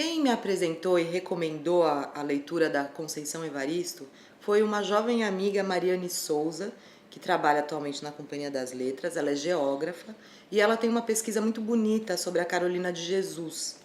Quem me apresentou e recomendou a leitura da Conceição Evaristo foi uma jovem amiga, Mariane Souza, que trabalha atualmente na Companhia das Letras. Ela é geógrafa e ela tem uma pesquisa muito bonita sobre a Carolina de Jesus.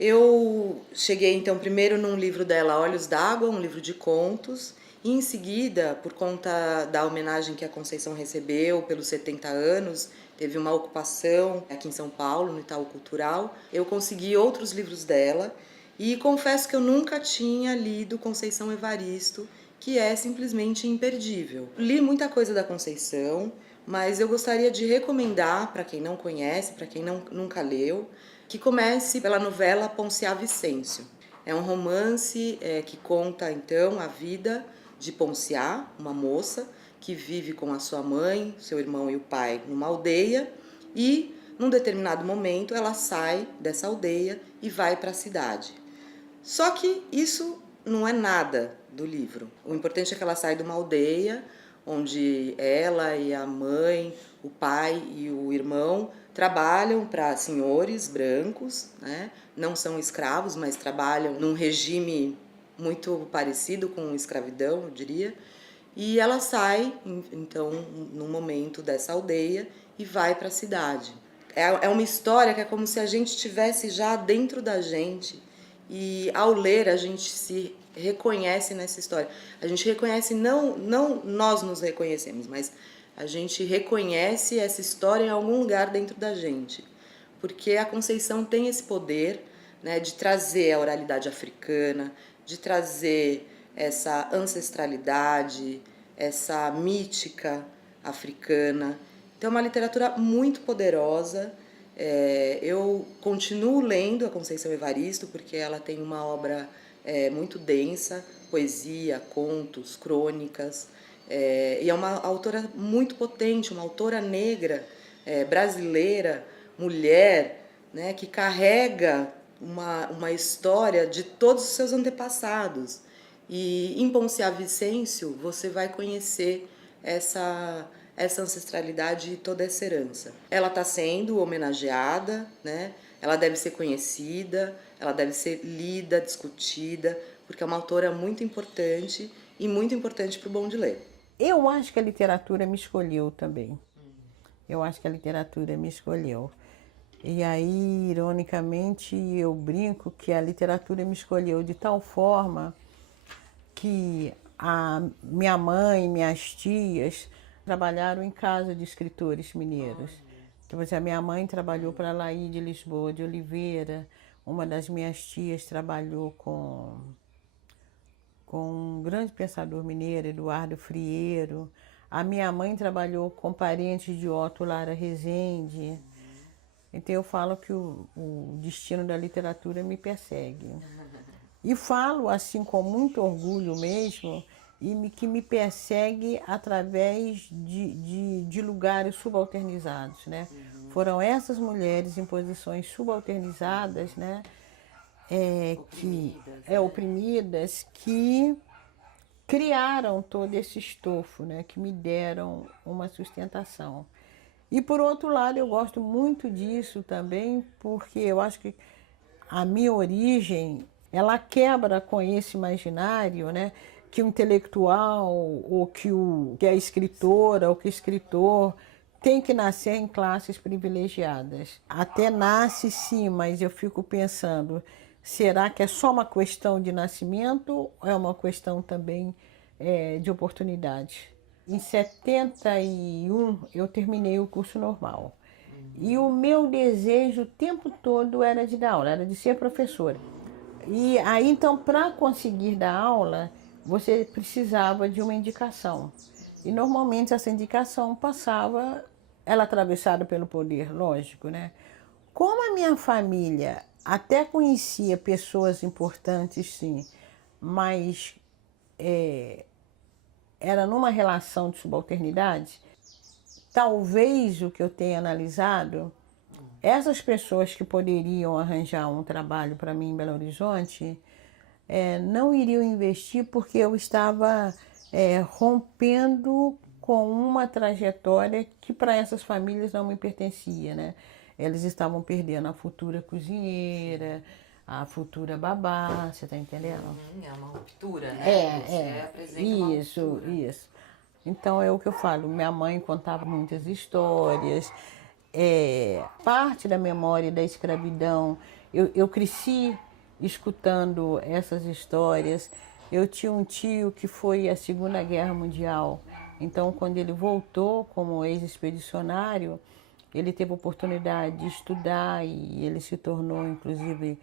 Eu cheguei então primeiro num livro dela, Olhos d'Água, um livro de contos, e em seguida, por conta da homenagem que a Conceição recebeu pelos 70 anos, teve uma ocupação aqui em São Paulo, no Itaú Cultural, eu consegui outros livros dela e confesso que eu nunca tinha lido Conceição Evaristo, que é simplesmente imperdível. Li muita coisa da Conceição, mas eu gostaria de recomendar para quem não conhece, para quem nunca leu, que comece pela novela Ponciá Vicêncio. É um romance que conta então a vida de Ponciá, uma moça que vive com a sua mãe, seu irmão e o pai numa aldeia e, num determinado momento, ela sai dessa aldeia e vai para a cidade. Só que isso não é nada do livro. O importante é que ela sai de uma aldeia onde ela e a mãe, o pai e o irmão trabalham para senhores brancos, né? Não são escravos, mas trabalham num regime muito parecido com escravidão, eu diria. E ela sai, então, num momento dessa aldeia e vai para a cidade. É uma história que é como se a gente estivesse já dentro da gente e ao ler a gente se reconhece nessa história. A gente reconhece, não nós nos reconhecemos, mas a gente reconhece essa história em algum lugar dentro da gente. Porque a Conceição tem esse poder, né, de trazer a oralidade africana, de trazer essa ancestralidade, essa mítica africana. Então é uma literatura muito poderosa. Eu continuo lendo a Conceição Evaristo porque ela tem uma obra muito densa, poesia, contos, crônicas, e é uma autora muito potente, uma autora negra, brasileira, mulher, né, que carrega uma história de todos os seus antepassados. E em Ponciá Vicêncio você vai conhecer essa ancestralidade e toda essa herança. Ela está sendo homenageada, né? Ela deve ser conhecida, ela deve ser lida, discutida, porque é uma autora muito importante e muito importante para o bom de ler. Eu acho que a literatura me escolheu também. Eu acho que a literatura me escolheu. E aí, ironicamente, eu brinco que a literatura me escolheu de tal forma que a minha mãe e minhas tias trabalharam em casa de escritores mineiros. Então, a minha mãe trabalhou para Laí de Lisboa de Oliveira, uma das minhas tias trabalhou com um grande pensador mineiro, Eduardo Frieiro. A minha mãe trabalhou com parentes de Otto Lara Rezende. Então eu falo que o destino da literatura me persegue. E falo assim com muito orgulho mesmo, que me persegue através de lugares subalternizados, né? Foram essas mulheres em posições subalternizadas, né? Oprimidas, que criaram todo esse estofo, né? Que me deram uma sustentação. E por outro lado, eu gosto muito disso também, porque eu acho que a minha origem, ela quebra com esse imaginário, né? Que o intelectual, ou que a escritora, ou que o escritor tem que nascer em classes privilegiadas. Até nasce sim, mas eu fico pensando, será que é só uma questão de nascimento ou é uma questão também de oportunidade? Em 71 eu terminei o curso normal. E o meu desejo o tempo todo era de dar aula, era de ser professora. E aí então, para conseguir dar aula, você precisava de uma indicação. E normalmente essa indicação passava, ela atravessada pelo poder, lógico, né? Como a minha família até conhecia pessoas importantes, sim, mas era numa relação de subalternidade, talvez o que eu tenha analisado, essas pessoas que poderiam arranjar um trabalho para mim em Belo Horizonte, não iriam investir porque eu estava rompendo com uma trajetória que para essas famílias não me pertencia, né? Eles estavam perdendo a futura cozinheira, a futura babá, você tá entendendo? É uma ruptura, né? Você apresenta uma Isso, ruptura. isso. Então é o que eu falo, minha mãe contava muitas histórias, parte da memória da escravidão, eu cresci escutando essas histórias. Eu tinha um tio que foi à Segunda Guerra Mundial, então quando ele voltou como ex-expedicionário, ele teve a oportunidade de estudar e ele se tornou, inclusive,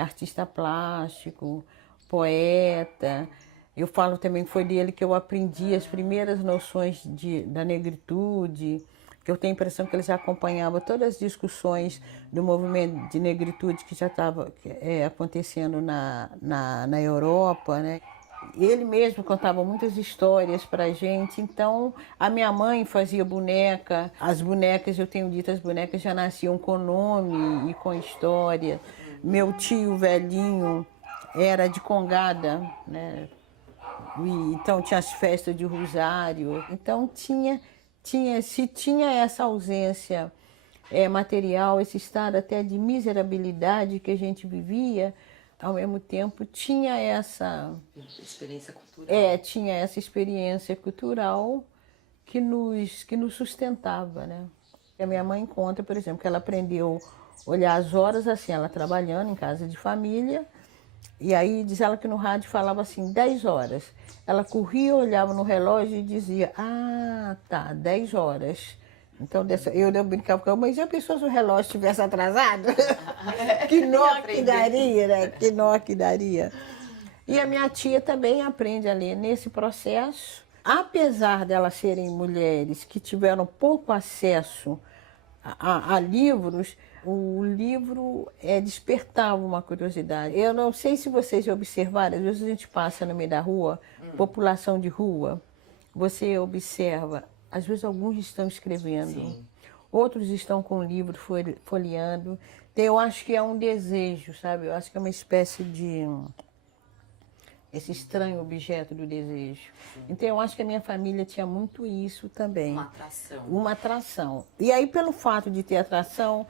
artista plástico, poeta. Eu falo também que foi dele que eu aprendi as primeiras noções da negritude, que eu tenho a impressão que ele já acompanhava todas as discussões do movimento de negritude que já estava acontecendo na Europa, né? Ele mesmo contava muitas histórias pra gente, então a minha mãe fazia boneca, as bonecas, eu tenho dito, as bonecas já nasciam com nome e com história. Meu tio velhinho era de Congada, né? Então tinha as festas de Rosário, então se tinha essa ausência material, esse estado até de miserabilidade que a gente vivia, ao mesmo tempo tinha essa Experiência cultural. tinha essa experiência cultural que nos sustentava, né? A minha mãe conta, por exemplo, que ela aprendeu a olhar as horas assim, ela trabalhando em casa de família, e aí diz ela que no rádio falava assim, 10 horas. Ela corria, olhava no relógio e dizia, ah, tá, 10 horas. Então, eu brincava com ela, mas já pensou se o relógio estivesse atrasado? Que nó que daria, né? Que nó que daria. E a minha tia também aprende a ler nesse processo. Apesar delas serem mulheres que tiveram pouco acesso a livros, o livro despertava uma curiosidade. Eu não sei se vocês observaram, às vezes a gente passa no meio da rua, população de rua, você observa, às vezes alguns estão escrevendo, sim, outros estão com o livro folheando. Então, eu acho que é um desejo, sabe? Eu acho que é uma espécie de esse estranho objeto do desejo. Sim. Então eu acho que a minha família tinha muito isso também. Uma atração. Uma atração. E aí, pelo fato de ter atração,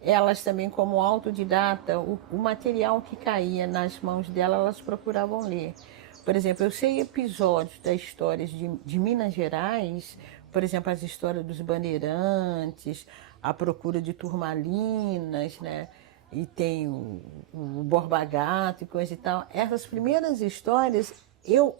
elas também, como autodidata, o material que caía nas mãos dela, elas procuravam ler. Por exemplo, eu sei episódios das histórias de Minas Gerais, por exemplo, as histórias dos bandeirantes, a procura de turmalinas, né? E tem o Borba Gato e coisa e tal. Essas primeiras histórias eu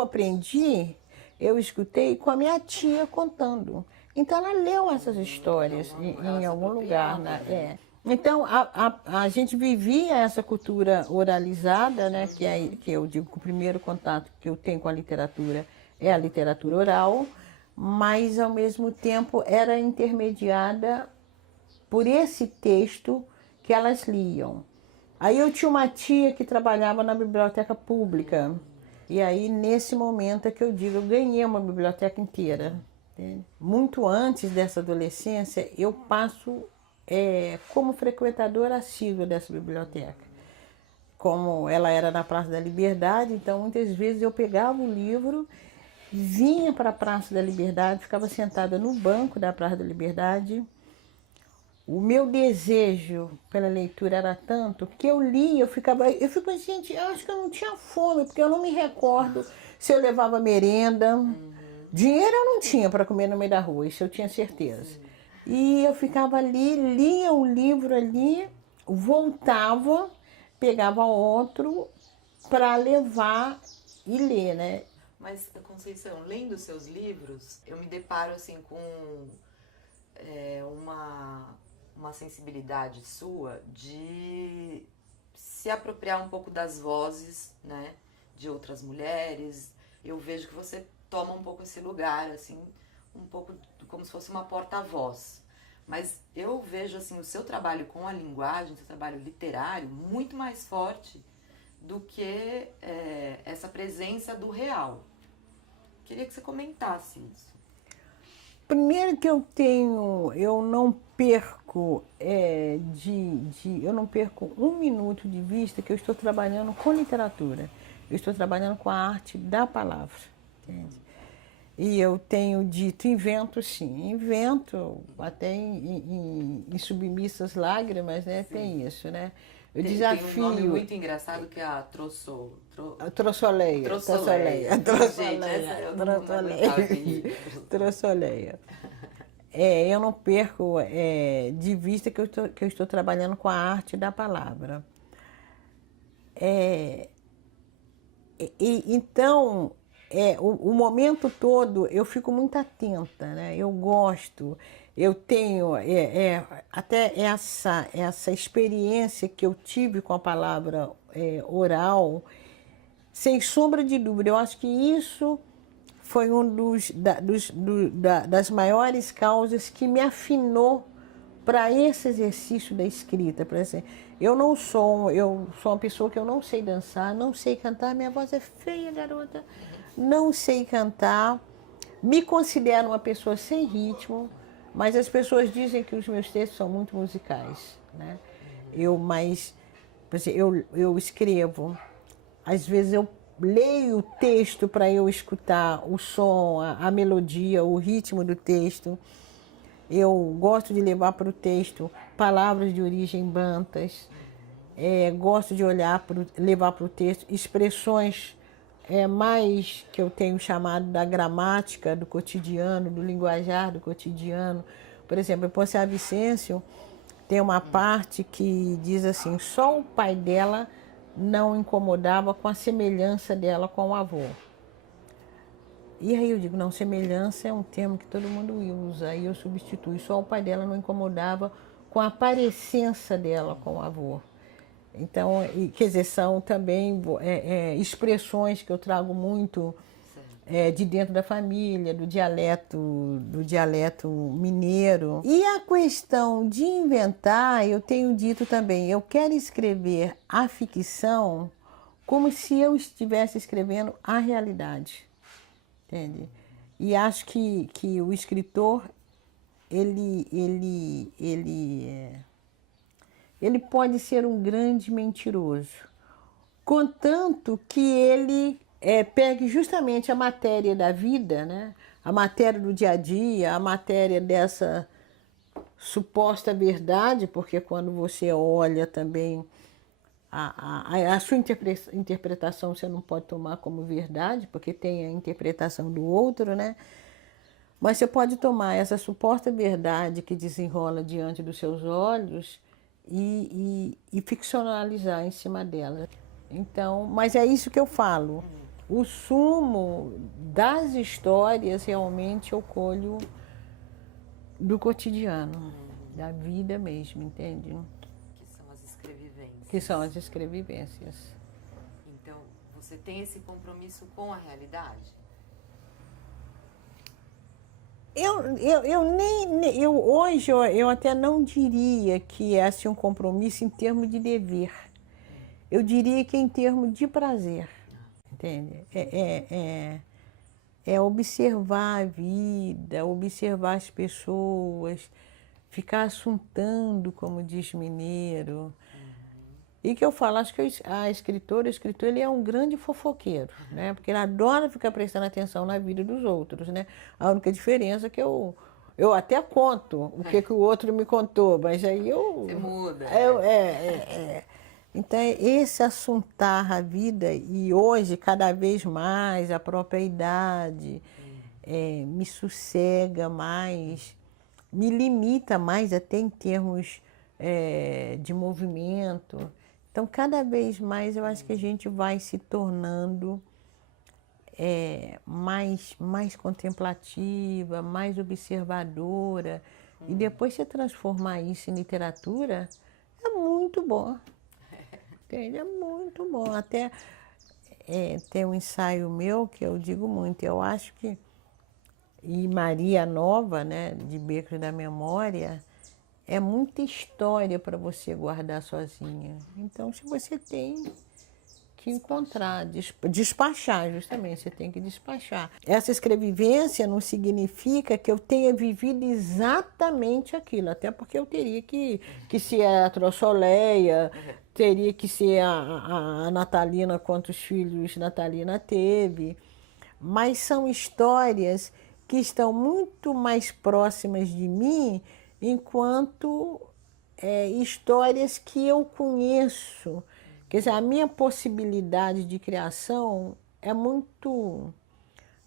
aprendi, eu escutei com a minha tia contando. Então ela leu essas histórias em algum lugar, né? Então a gente vivia essa cultura oralizada, né? Que eu digo que o primeiro contato que eu tenho com a literatura é a literatura oral, mas ao mesmo tempo era intermediada por esse texto que elas liam. Aí eu tinha uma tia que trabalhava na biblioteca pública. E aí, nesse momento é que eu digo, eu ganhei uma biblioteca inteira. Entende? Muito antes dessa adolescência, eu passo como frequentadora assídua dessa biblioteca. Como ela era na Praça da Liberdade, então muitas vezes eu pegava o livro, vinha para a Praça da Liberdade, ficava sentada no banco da Praça da Liberdade. O meu desejo pela leitura era tanto que eu lia, eu fico, gente, eu acho que eu não tinha fome, porque eu não me recordo se eu levava merenda. Dinheiro eu não tinha para comer no meio da rua, isso eu tinha certeza. E eu ficava ali, lia o livro ali, voltava, pegava outro para levar e ler, né? Mas, Conceição, lendo seus livros, eu me deparo assim com uma sensibilidade sua de se apropriar um pouco das vozes, né, de outras mulheres. Eu vejo que você toma um pouco esse lugar, assim, um pouco como se fosse uma porta-voz. Mas eu vejo assim o seu trabalho com a linguagem, o seu trabalho literário, muito mais forte do que essa presença do real. Queria que você comentasse isso. Primeiro que eu não perco eu não perco um minuto de vista que eu estou trabalhando com literatura. Eu estou trabalhando com a arte da palavra, entende? E eu tenho dito, invento sim, invento até em submissas lágrimas, né? Sim. Tem isso, né? Eu Tem desafio. um nome muito engraçado que é a Trossoleia. Trossoleia. Gente, essa eu não aguentava aquele. Trossoleia. Eu não perco de vista que eu estou trabalhando com a arte da palavra. Então, o momento todo eu fico muito atenta, né? Eu gosto, eu tenho até essa experiência que eu tive com a palavra oral, sem sombra de dúvida. Eu acho que isso foi um das maiores causas que me afinou para esse exercício da escrita. Por exemplo, eu sou uma pessoa que eu não sei dançar, não sei cantar, minha voz é feia, garota, não sei cantar, me considero uma pessoa sem ritmo, mas as pessoas dizem que os meus textos são muito musicais, né? Por exemplo, eu escrevo, às vezes eu leio o texto para eu escutar o som, a melodia, o ritmo do texto. Eu gosto de levar para o texto palavras de origem bantas. Gosto de levar para o texto expressões mais que eu tenho chamado da gramática do cotidiano, do linguajar do cotidiano. Por exemplo, em Ponciá Vicêncio tem uma parte que diz assim: só o pai dela não incomodava com a semelhança dela com o avô. E aí eu digo, não, semelhança é um termo que todo mundo usa, aí eu substituo. Só o pai dela não incomodava com a parecença dela com o avô. Então, quer dizer, são também expressões que eu trago muito de dentro da família, do dialeto mineiro. E a questão de inventar, eu tenho dito também, eu quero escrever a ficção como se eu estivesse escrevendo a realidade, entende? E acho que o escritor, ele pode ser um grande mentiroso, contanto que ele pegue justamente a matéria da vida, né? A matéria do dia a dia, a matéria dessa suposta verdade, porque quando você olha também a sua interpretação você não pode tomar como verdade, porque tem a interpretação do outro, né? Mas você pode tomar essa suposta verdade que desenrola diante dos seus olhos e ficcionalizar em cima dela. Então, mas é isso que eu falo. O sumo das histórias realmente eu colho do cotidiano, da vida mesmo, entende? Que são as escrevivências. Que são as escrevivências. Então, você tem esse compromisso com a realidade? Hoje eu até não diria que é assim, um compromisso em termos de dever. Eu diria que é em termos de prazer, entende? É observar a vida, observar as pessoas, ficar assuntando, como diz mineiro. E que eu falo, acho que o escritor ele é um grande fofoqueiro, né? Porque ele adora ficar prestando atenção na vida dos outros, né? A única diferença é que eu até conto o que o outro me contou, mas aí Você muda. Então, esse assuntar a vida, e hoje, cada vez mais, a própria idade me sossega mais, me limita mais até em termos de movimento. Então, cada vez mais, eu acho que a gente vai se tornando mais contemplativa, mais observadora. E depois você transformar isso em literatura, é muito bom. Entende? É muito bom. Até tem um ensaio meu que eu digo muito. Eu acho que... E Maria Nova, né, de Becos da Memória, é muita história para você guardar sozinha. Então, se você tem que encontrar, despachar, justamente, você tem que despachar. Essa escrevivência não significa que eu tenha vivido exatamente aquilo, até porque eu teria que ser a Trossoleia, teria que ser a Natalina, quantos filhos Natalina teve, mas são histórias que estão muito mais próximas de mim enquanto histórias que eu conheço. Quer dizer, a minha possibilidade de criação é muito,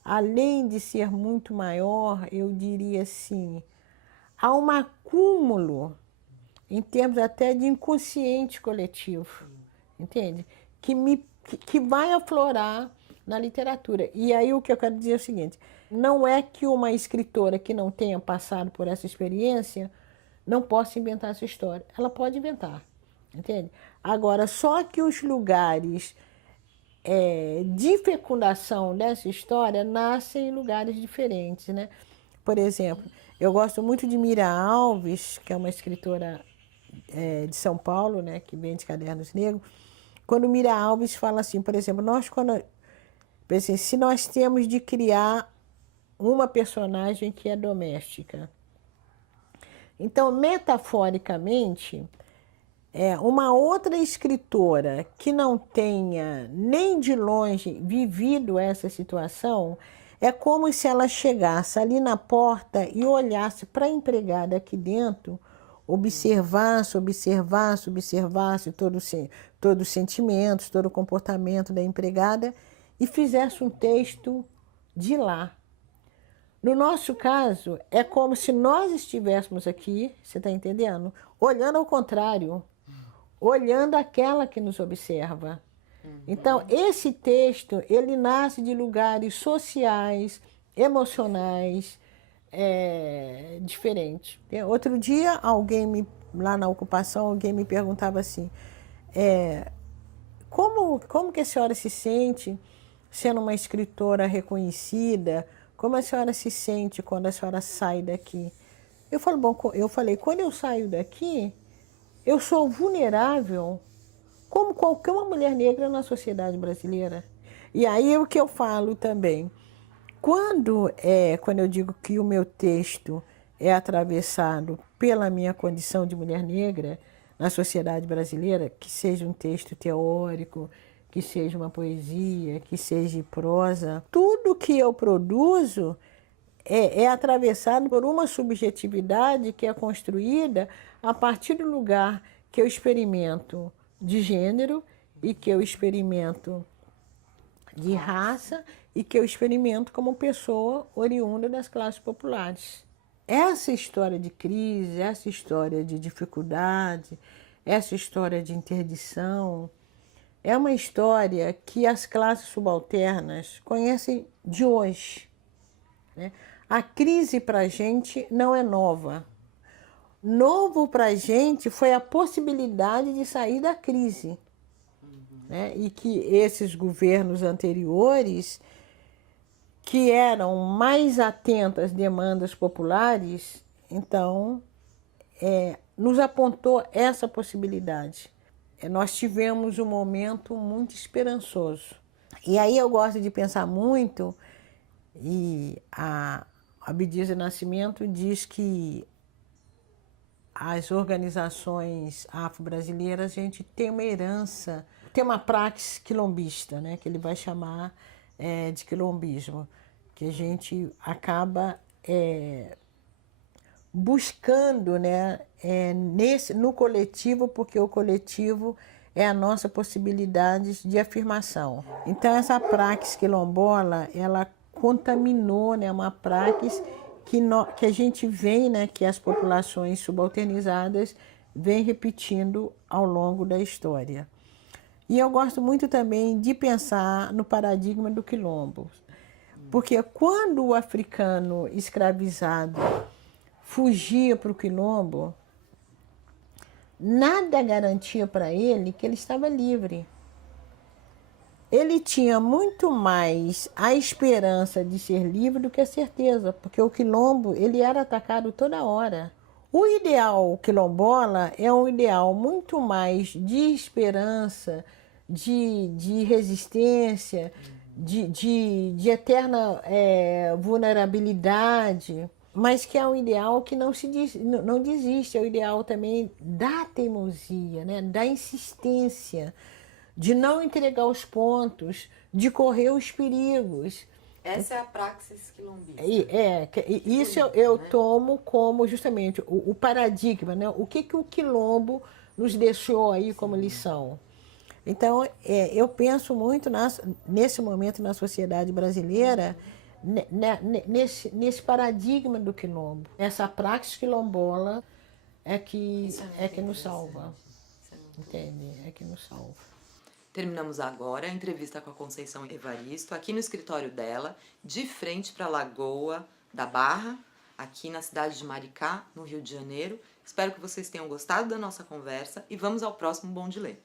além de ser muito maior, eu diria assim, há um acúmulo, em termos até de inconsciente coletivo, entende? Que vai aflorar na literatura. E aí o que eu quero dizer é o seguinte, não é que uma escritora que não tenha passado por essa experiência não possa inventar essa história. Ela pode inventar, entende? Agora, só que os lugares de fecundação dessa história nascem em lugares diferentes, né? Por exemplo, eu gosto muito de Mira Alves, que é uma escritora de São Paulo, né, que vende cadernos negros. Quando Mira Alves fala assim, por exemplo, assim, se nós temos de criar uma personagem que é doméstica, então, metaforicamente, uma outra escritora que não tenha nem de longe vivido essa situação, é como se ela chegasse ali na porta e olhasse para a empregada aqui dentro, observasse todos os sentimentos, todo o comportamento da empregada e fizesse um texto de lá. No nosso caso, é como se nós estivéssemos aqui, você está entendendo? Olhando ao contrário, olhando aquela que nos observa. Então, esse texto, ele nasce de lugares sociais, emocionais, diferentes. Outro dia, lá na ocupação, alguém me perguntava assim, como que a senhora se sente sendo uma escritora reconhecida? Como a senhora se sente quando a senhora sai daqui? Eu falei, quando eu saio daqui, eu sou vulnerável como qualquer uma mulher negra na sociedade brasileira. E aí é o que eu falo também. Quando eu digo que o meu texto é atravessado pela minha condição de mulher negra na sociedade brasileira, que seja um texto teórico, que seja uma poesia, que seja prosa, tudo que eu produzo é atravessado por uma subjetividade que é construída a partir do lugar que eu experimento de gênero e que eu experimento de raça e que eu experimento como pessoa oriunda das classes populares. Essa história de crise, essa história de dificuldade, essa história de interdição, é uma história que as classes subalternas conhecem de hoje, né? A crise para a gente não é nova. Novo para a gente foi a possibilidade de sair da crise, né? E que esses governos anteriores, que eram mais atentos às demandas populares, então nos apontou essa possibilidade. Nós tivemos um momento muito esperançoso. E aí eu gosto de pensar muito, e a Abdias Nascimento diz que as organizações afro-brasileiras, a gente tem uma herança, tem uma praxis quilombista, né, que ele vai chamar de quilombismo, que a gente acaba buscando, né, no coletivo, porque o coletivo é a nossa possibilidade de afirmação. Então, essa praxis quilombola, ela contaminou, né, uma praxis que a gente vê, né, que as populações subalternizadas vêm repetindo ao longo da história. E eu gosto muito também de pensar no paradigma do quilombo, porque quando o africano escravizado fugia para o quilombo, nada garantia para ele que ele estava livre. Ele tinha muito mais a esperança de ser livre do que a certeza, porque o quilombo ele era atacado toda hora. O ideal quilombola é um ideal muito mais de esperança, de resistência, de eterna vulnerabilidade, mas que é um ideal que não desiste, é o ideal também da teimosia, né? Da insistência, de não entregar os pontos, de correr os perigos. Essa é a praxis quilombista. Isso eu tomo como justamente o paradigma, né? O que o quilombo nos deixou aí como lição. Então, eu penso muito nesse momento na sociedade brasileira, nesse paradigma do quilombo. Essa praxis quilombola é que nos salva. Entende? É que nos salva. Terminamos agora a entrevista com a Conceição Evaristo, aqui no escritório dela, de frente para a Lagoa da Barra, aqui na cidade de Maricá, no Rio de Janeiro. Espero que vocês tenham gostado da nossa conversa e vamos ao próximo Bom de Ler.